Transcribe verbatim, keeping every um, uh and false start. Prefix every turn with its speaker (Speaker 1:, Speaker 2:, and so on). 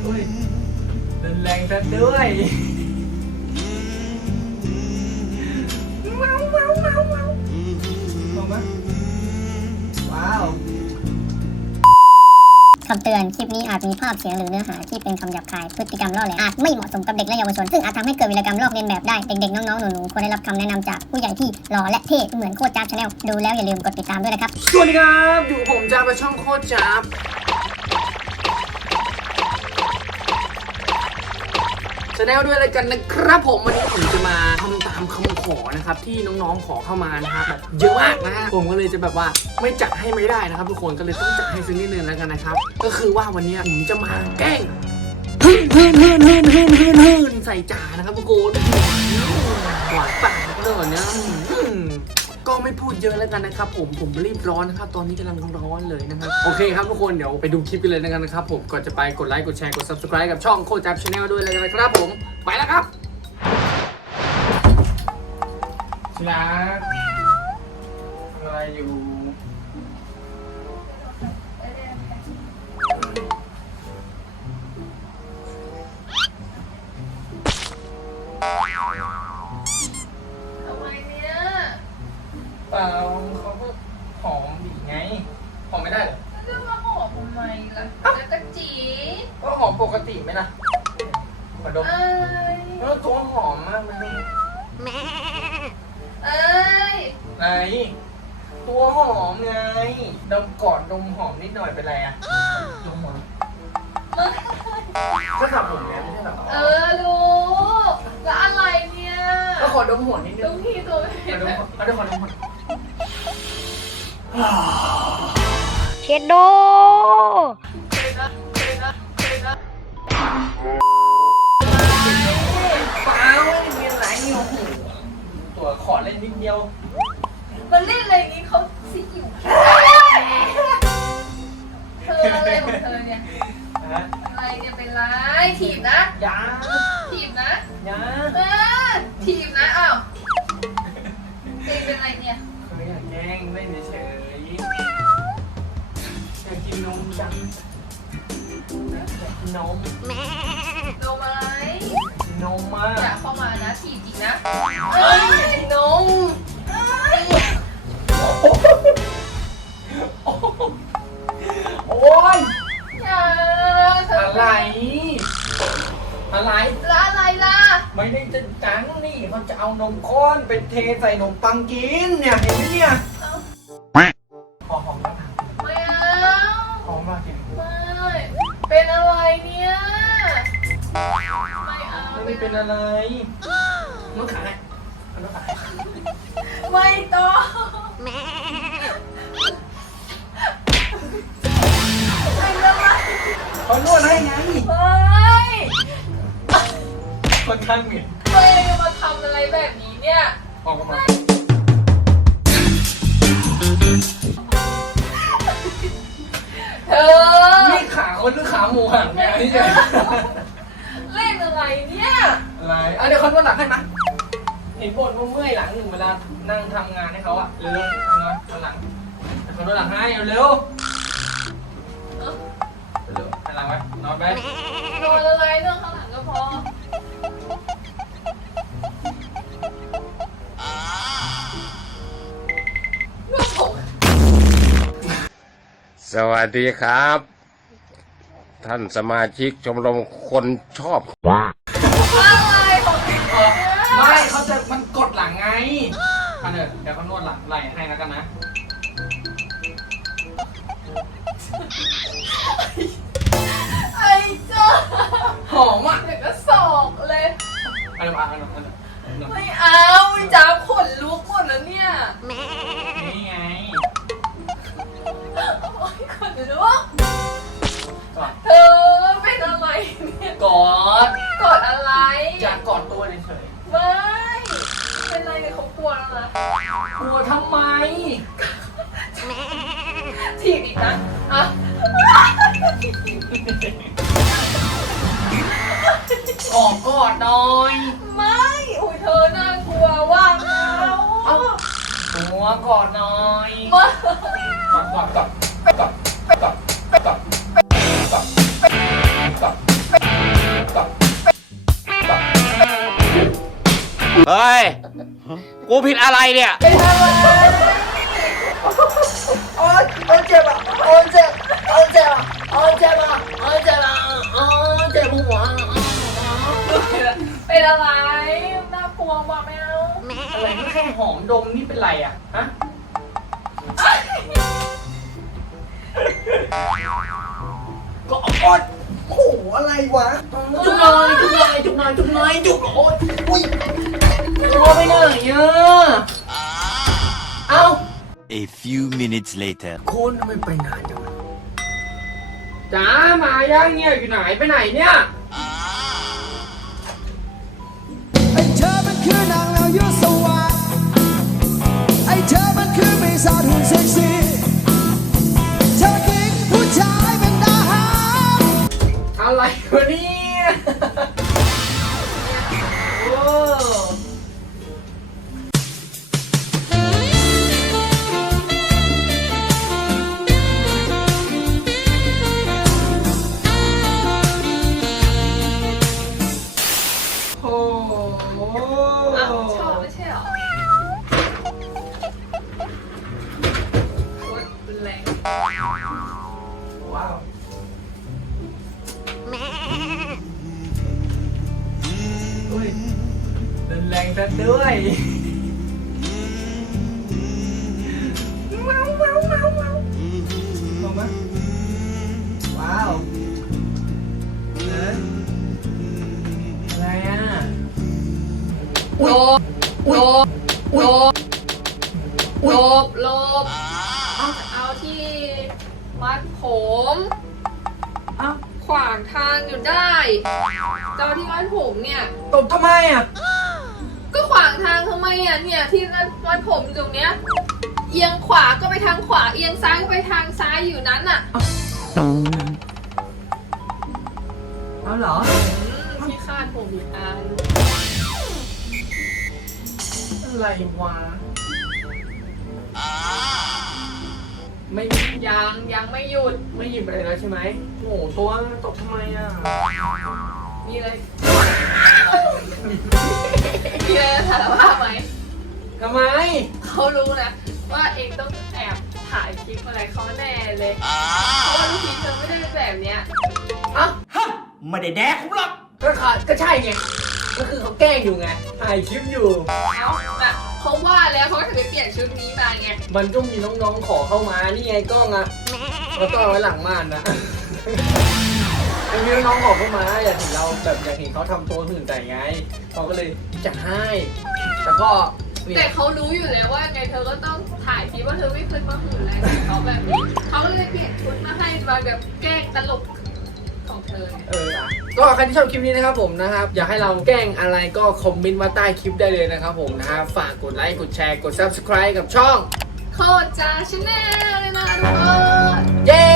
Speaker 1: อุ้ยเดินแรงซะด้วยว้าวว้าวว้าวว้าวมองไหมว้าว
Speaker 2: คำเตือน คลิปนี้อาจมีภาพเสียงหรือเนื้อหาที่เป็นคำหยาบคาย พฤติกรรมล่อแหลมอาจไม่เหมาะสมกับเด็กและเยาวชน ซึ่งอาจทำให้เกิดวีรกรรมลอกเลียนแบบได้ เด็กๆ น้องๆ หนูๆ ควรได้รับคำแนะนำจากผู้ใหญ่ที่หล่อและเท่เหมือนโคตรจ้าบชาแนล ดูแล้วอย่าลืมกดติดตามด้วยนะครับ
Speaker 1: สวัสดีครับอยู่ผมจ้าประช่องโคตรจ้าบชาแนลด้วยอะไรกันนะครับผมวันนี้ผมจะมาทำตามคำขอนะครับที่น้องๆขอเข้ามานะครับแบบเยอะมากนะฮะผมก็เลยจะแบบว่าไม่จัดให้ไม่ได้นะครับทุกคนก็เลยต้องจัดให้ซึ่งนิดนึงแล้วกันนะครับก็คือว่าวันนี้ผมจะมาแกล้งฮึ่นฮึ่นฮึ่นฮึ่นฮึ่นฮึ่นฮึ่นใส่จ่านะครับทุกคนหวานปากเลยเนี่ยก็ไม่พูดเยอะแล้วกันนะครับผมผมรีบร้อนนะครับตอนนี้กำลังร้อนเลยนะครับโอเคครับทุกคนเดี๋ยวไปดูคลิปกันเลยกันนะครับผมก่อนจะไปกดไลค์กดแชร์กด ซับสไครบ์ กับช่องโคตรจับชาแนลด้วยเลยนะครับผมไปแล้วครับชิลาอะไรอยู่เปล่าเขาก็หอมดีไงหอมไม่ได้เหรอ
Speaker 3: เรื่องมาหอมทำไมล่ะแล้วก็จี
Speaker 1: ก็หอมปกติไหมล่ะมาดมเออตัวหอมมากเลยแม่
Speaker 3: เอ้ย
Speaker 1: ไหนตัวหอมไงดมกอดดมหอมนิดหน่อยเป็นไรอะดมหอมก็ขับผมเนี่ยไม่ใช่หรอ
Speaker 3: เออรู้แล้วอะไรเนี่ย
Speaker 1: ก็ขอดมหัวนิดนึง
Speaker 3: ตรงที่ตัว
Speaker 1: เดี๋ยวเอาเดี๋ยวขอดมหัว
Speaker 2: เชดโด
Speaker 1: เปล่าไม่มีอะไรนี่โอ้โหตัวขอเล่นนิดเดียว
Speaker 3: มันเล่นอะไรนี้เขาสิอยู่เธออะไรของเธอเนี่ยอะไรเนี่ยเป็นไรถีบนะ
Speaker 1: ยา
Speaker 3: ถีบนะ
Speaker 1: ยา
Speaker 3: เออถีบนะอ้าวเองเป็นไรเนี่ย
Speaker 1: เคยอยากแกล้งเล่นเฉยอยากกินนมจังอยากกินนม
Speaker 3: แม่นมอะไร
Speaker 1: นมมาก
Speaker 3: อย่าเข้ามานะถีบจริงนะเอ้ยนม
Speaker 1: โอ้ย
Speaker 3: อย่า
Speaker 1: อะไรอะไร
Speaker 3: แล้วอะไรล่ะ
Speaker 1: ไม่ได้จะจังนี่เขาจะเอานมข้นไปเทใส่นมปังกินเนี่ยเห็นไหมเนี่ยหอมหอมมาก
Speaker 3: ไม่เอา
Speaker 1: หอมมากกิน
Speaker 3: ไม่เป็นอะไรเนี่ยไม่เอา
Speaker 1: ไม่เป็นอะไรนวดขาให้นวดขา
Speaker 3: ไม่ต้อง
Speaker 2: แม่
Speaker 1: เขานวดให้ไง
Speaker 3: เฮ้ย
Speaker 1: ค่อนข้างเหม็น
Speaker 3: ตัวเองมาทำอะไรแบบนี้เนี่ย
Speaker 1: ออกมา
Speaker 3: เธอ
Speaker 1: นี่ขาคนหรือขาหมูหันเนี่ยนี่จะ
Speaker 3: เล่นอะไรเนี่ย
Speaker 1: อะไรอ่ะเดี๋ยวเขานวดหลังให้มาเห็นบ่นว่าเมื่อยหลังหนึ่งเวลานั่งทำงานให้เขาอะเร็วๆนอนหลังเขานวดหลังให้เร็วเร็วหันหลังไว้นอนไป
Speaker 3: นอนอะไรเรื่องข้างหลังก็พอ
Speaker 4: สวัสดีครับ ท่านสมาชิกชมรมคนชอบ
Speaker 3: อะไรของพี่เนี่ย
Speaker 1: ไม่เขาจะมันกดหลังไงอันเดี๋ยวเดี๋ยวเขานวดหลังไหล่ให้แล้วกันนะ
Speaker 3: ไอ้เจ้า
Speaker 1: หอมอ่ะ
Speaker 3: เดี๋ยวก็สอกเลย
Speaker 1: อันเดี๋ยวอันเดี๋ยวอันเดี๋ยว
Speaker 3: ไม่เอาจ้าขนลุกหมดแล้วเนี่ย
Speaker 1: นี่ไง
Speaker 3: โอ๊ยขนลุกเธอเป็นอะไรเนี่ย
Speaker 1: กอด
Speaker 3: กอดอะไร
Speaker 1: จะกอดตัวเฉย
Speaker 3: ไม่เป็นไรเนี่ยเขากลัวแล้วนะ
Speaker 1: กลัวทำไม
Speaker 3: ถีบอีกนะอ่ะ
Speaker 1: ออกกอดหน่อย
Speaker 3: ไม่อุ้ยเธอน่ากลัวว่ะเอา
Speaker 1: หัวกอดหน่อย
Speaker 3: ม
Speaker 1: ากอดกอดกอดกอดกอดกอดกอดกอด
Speaker 4: เฮ้ย กูผิดอะไรเนี่ย
Speaker 1: ไปทำอะไรโอ๊ยโอ๊ยเจ็บอ่ะโอ๊ยเจ็บโอ๊ยเจ็บอ่ะโอ๊ยเจ็บอ่ะโอ๊ยเจ็บอ่ะโอ๊ยเจ็บหัว
Speaker 3: เป็นอะไรน่ากลัวว่ะไม่เอา
Speaker 1: อะไรนี่แค่หอมดมนี่เป็นไรอ่ะฮะก็โอ๊ยโอ้โหอะไรวะจุกหน่อยจุกหน่อยจุกหน่อยจุกหน่อยจุกโอ๊ยอุ้ยตัวไปไหนอ่ะเอ้า
Speaker 5: A few minutes later.
Speaker 1: คุณทำไมไปนานจังจ๋ามายังเนี่ยอยู่ไหนไปไหนเนี่ย
Speaker 6: ไอ้เธอมันคือนางแมวยุสวาไอ้เธอมันคือปีศาจหุ่นเซ็กซี่เธอทิ้งผู้ชายเป็นทหาร
Speaker 1: อะไรวะเนี่ยโอ้ โอ้โห
Speaker 3: อ้าวชอบไม่ใช่เหรอโอ๊ยรุนแรง
Speaker 1: ว้าวอุ้ยรุนแรงซะด้วยเมาเมาเมาเมาเมาไหมว้าวเอ๊ะอะไรอ่ะ
Speaker 3: โลบโลบโลบโลบโลบเอาเอาที่มัดผม
Speaker 1: เอ้า
Speaker 3: ขวางทางอยู่ได้เจ้าที่มัดผมเนี่ย
Speaker 1: ตบทำไมอ่ะ
Speaker 3: ก็ขวางทางทำไมอ่ะเนี่ยที่มัดผมอยู่ตรงเนี้ยเอียงขวาก็ไปทางขวาเอียงซ้ายก็ไปทางซ้ายอยู่นั้นอ่ะ
Speaker 1: เอาเหรอ
Speaker 3: อืมที่คาดผมอีกอัน
Speaker 1: อะไรวะ ไม่
Speaker 3: ยังยังไม่หยุด
Speaker 1: ไม่หยิบอะไรแล้วใช่ไหมโอ้โหตัวตบทำไมอ่ะ
Speaker 3: มีอะไร มีอะไรจะสารภาพไหม
Speaker 1: ทำไม
Speaker 3: เขารู้นะว่าเองต้องแอบถ่ายคลิปอะไรเขาแน่เลยเพราะว่าลูกทีเธอไม่ได้เป็นแบบเนี้ย
Speaker 1: อ่ะฮะไม่ได้แดกผมหรอกก็ค่ะก็ใช่ไง ก็คือเขาแกล้งอยู่ไง ถ่ายคลิปอยู่
Speaker 3: เอาน่ะเขาว่าแล้วเขาถึงไปเปลี่ยนชุดนี้มาไง
Speaker 1: มันก็มีน้องๆขอเข้ามา นี่ไงกล้องอ่ะเราต้องเอาไว้หลังม่านนะ มันมีน้องๆขอเข้ามา อยากเห็นเราแบบอยากเห็นเขาทำตัวหื่นใจไงเขาก็เลยจะให้ แล้วก็เนี่
Speaker 3: แต่
Speaker 1: ย
Speaker 3: เขารู้อยู่แล้วว่าไงเธอก็ต้องถ่ายคลิปว่าเธอไม่เคยมาหื่นอะไรกับเขาแบบนี้เขาก็เลยเปลี่ยนชุดมาให้มาแบบแกล้งตลกของเธอ
Speaker 1: เอออะก็ใครที่ชอบคลิปนี้นะครับผมนะครับ อยากให้เราแกล้งอะไรก็คอมเมนต์มาใต้คลิปได้เลยนะครับผมนะครับฝากกดไลค์ กดแชร์ กด ซับสไครบ์ กับช่อง
Speaker 3: โคตรจ้าชาแนลเลยนะทุกคน
Speaker 1: เย้